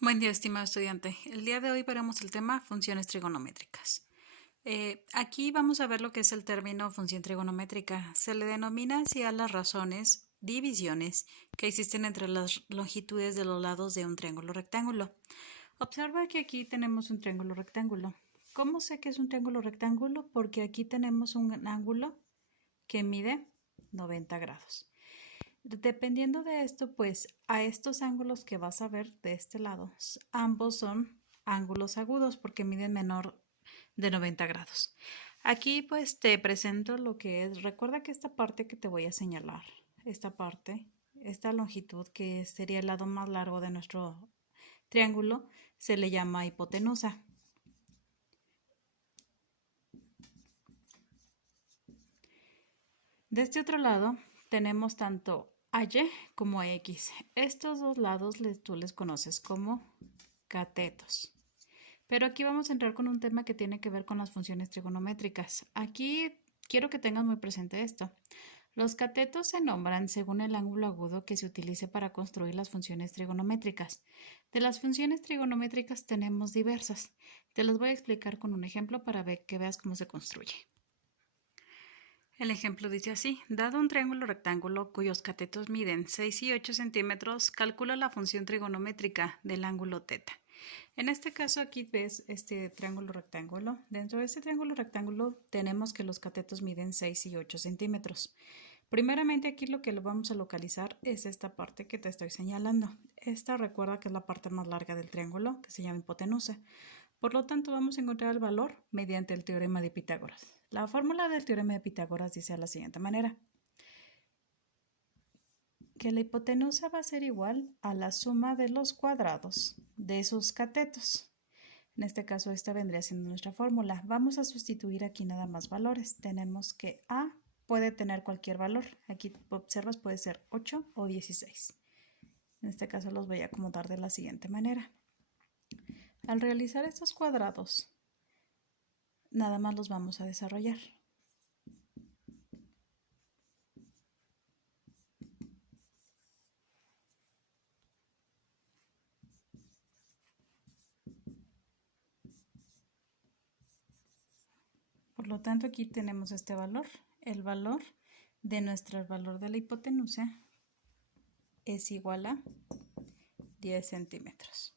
Buen día, estimado estudiante. El día de hoy veremos el tema funciones trigonométricas. Aquí vamos a ver lo que es el término función trigonométrica. Se le denomina así a las razones, divisiones que existen entre las longitudes de los lados de un triángulo rectángulo. Observa que aquí tenemos un triángulo rectángulo. ¿Cómo sé que es un triángulo rectángulo? Porque aquí tenemos un ángulo que mide 90 grados. Dependiendo de esto, pues a estos ángulos que vas a ver de este lado, ambos son ángulos agudos porque miden menor de 90 grados. Aquí pues te presento lo que es, recuerda que esta parte que te voy a señalar, esta parte, esta longitud que sería el lado más largo de nuestro triángulo, se le llama hipotenusa. De este otro lado tenemos tanto a Y como a X. Estos dos lados tú les conoces como catetos. Pero aquí vamos a entrar con un tema que tiene que ver con las funciones trigonométricas. Aquí quiero que tengas muy presente esto. Los catetos se nombran según el ángulo agudo que se utilice para construir las funciones trigonométricas. De las funciones trigonométricas tenemos diversas. Te las voy a explicar con un ejemplo para que veas cómo se construye. El ejemplo dice así: dado un triángulo rectángulo cuyos catetos miden 6 y 8 centímetros, calcula la función trigonométrica del ángulo θ. En este caso aquí ves este triángulo rectángulo. Dentro de este triángulo rectángulo tenemos que los catetos miden 6 y 8 centímetros. Primeramente aquí lo que lo vamos a localizar es esta parte que te estoy señalando. Esta recuerda que es la parte más larga del triángulo, que se llama hipotenusa. Por lo tanto, vamos a encontrar el valor mediante el teorema de Pitágoras. La fórmula del teorema de Pitágoras dice de la siguiente manera: que la hipotenusa va a ser igual a la suma de los cuadrados de sus catetos. En este caso, esta vendría siendo nuestra fórmula. Vamos a sustituir aquí nada más valores. Tenemos que A puede tener cualquier valor. Aquí observas, puede ser 8 o 16. En este caso los voy a acomodar de la siguiente manera. Al realizar estos cuadrados, nada más los vamos a desarrollar. Por lo tanto, aquí tenemos este valor. El valor de nuestro valor de la hipotenusa es igual a 10 centímetros.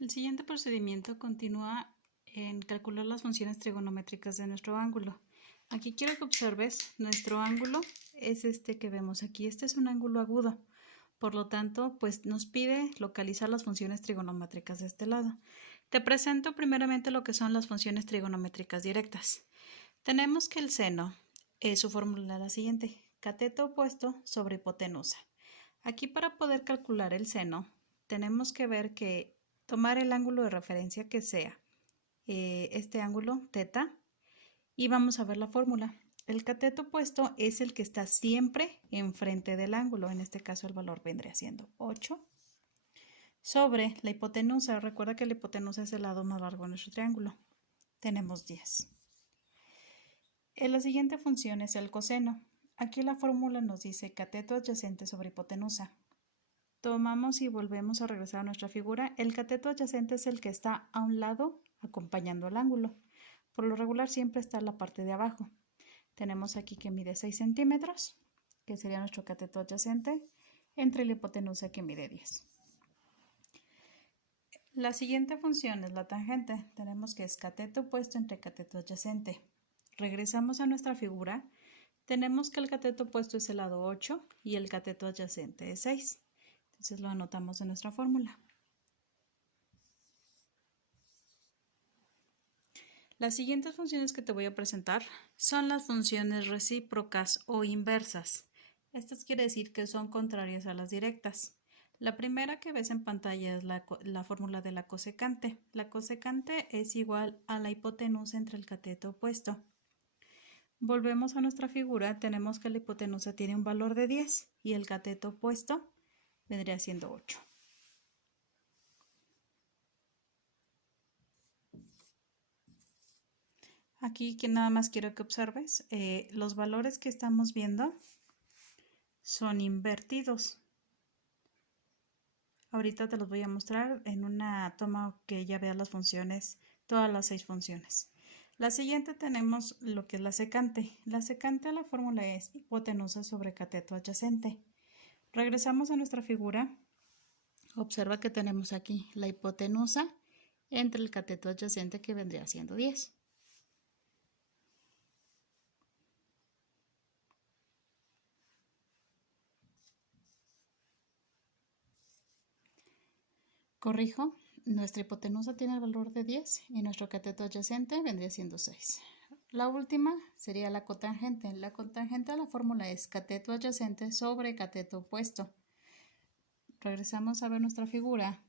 El siguiente procedimiento continúa en calcular las funciones trigonométricas de nuestro ángulo. Aquí quiero que observes, nuestro ángulo es este que vemos aquí. Este es un ángulo agudo. Por lo tanto, pues nos pide localizar las funciones trigonométricas de este lado. Te presento primeramente lo que son las funciones trigonométricas directas. Tenemos que el seno, su fórmula es la siguiente: cateto opuesto sobre hipotenusa. Aquí, para poder calcular el seno, tenemos que ver que tomar el ángulo de referencia que sea este ángulo θ, y vamos a ver la fórmula. El cateto opuesto es el que está siempre enfrente del ángulo. En este caso el valor vendría siendo 8 sobre la hipotenusa. Recuerda que la hipotenusa es el lado más largo de nuestro triángulo. Tenemos 10. La siguiente función es el coseno. Aquí la fórmula nos dice cateto adyacente sobre hipotenusa. Tomamos y volvemos a regresar a nuestra figura. El cateto adyacente es el que está a un lado acompañando el ángulo. Por lo regular siempre está en la parte de abajo. Tenemos aquí que mide 6 centímetros, que sería nuestro cateto adyacente, entre la hipotenusa que mide 10. La siguiente función es la tangente. Tenemos que es cateto opuesto entre cateto adyacente. Regresamos a nuestra figura. Tenemos que el cateto opuesto es el lado 8 y el cateto adyacente es 6. Entonces lo anotamos en nuestra fórmula. Las siguientes funciones que te voy a presentar son las funciones recíprocas o inversas. Estas quiere decir que son contrarias a las directas. La primera que ves en pantalla es la fórmula de la cosecante. La cosecante es igual a la hipotenusa entre el cateto opuesto. Volvemos a nuestra figura. Tenemos que la hipotenusa tiene un valor de 10 y el cateto opuesto vendría siendo 8. Aquí que nada más quiero que observes, los valores que estamos viendo son invertidos. Ahorita te los voy a mostrar en una toma que ya veas las funciones, todas las 6 funciones. La siguiente tenemos lo que es la secante. La secante, la fórmula es hipotenusa sobre cateto adyacente. Regresamos a nuestra figura. Observa que tenemos aquí la hipotenusa entre el cateto adyacente, que vendría siendo 10. Corrijo, nuestra hipotenusa tiene el valor de 10 y nuestro cateto adyacente vendría siendo 6. La última sería la cotangente. La cotangente de la fórmula es cateto adyacente sobre cateto opuesto. Regresamos a ver nuestra figura.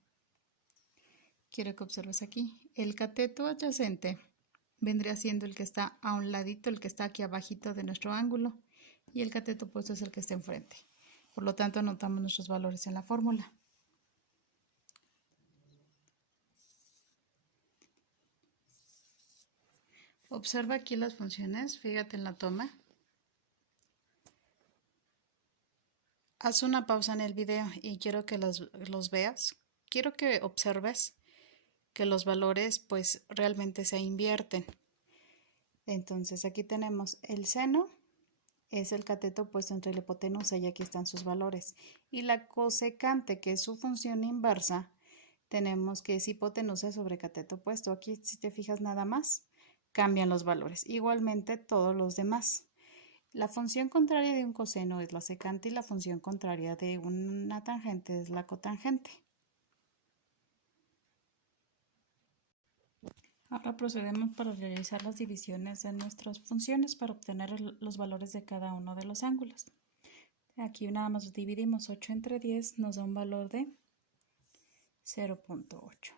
Quiero que observes aquí. El cateto adyacente vendría siendo el que está a un ladito, el que está aquí abajito de nuestro ángulo, y el cateto opuesto es el que está enfrente. Por lo tanto, anotamos nuestros valores en la fórmula. Observa aquí las funciones, fíjate en la toma. Haz una pausa en el video y quiero que los veas. Quiero que observes que los valores pues realmente se invierten. Entonces aquí tenemos el seno, es el cateto opuesto entre la hipotenusa y aquí están sus valores. Y la cosecante, que es su función inversa, tenemos que es hipotenusa sobre cateto opuesto. Aquí, si te fijas nada más, cambian los valores. Igualmente todos los demás. La función contraria de un coseno es la secante y la función contraria de una tangente es la cotangente. Ahora procedemos para realizar las divisiones de nuestras funciones para obtener los valores de cada uno de los ángulos. Aquí nada más dividimos 8 entre 10, nos da un valor de 0.8.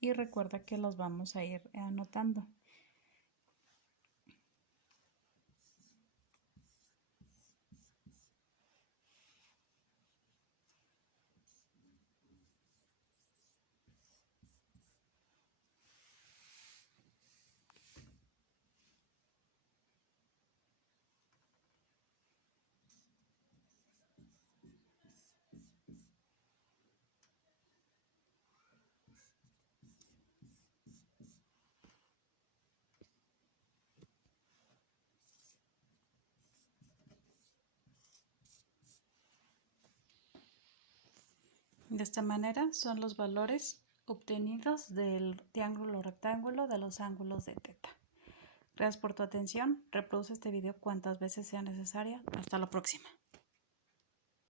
Y recuerda que los vamos a ir anotando. De esta manera son los valores obtenidos del triángulo rectángulo de los ángulos de teta. Gracias por tu atención. Reproduce este video cuantas veces sea necesaria. Hasta la próxima.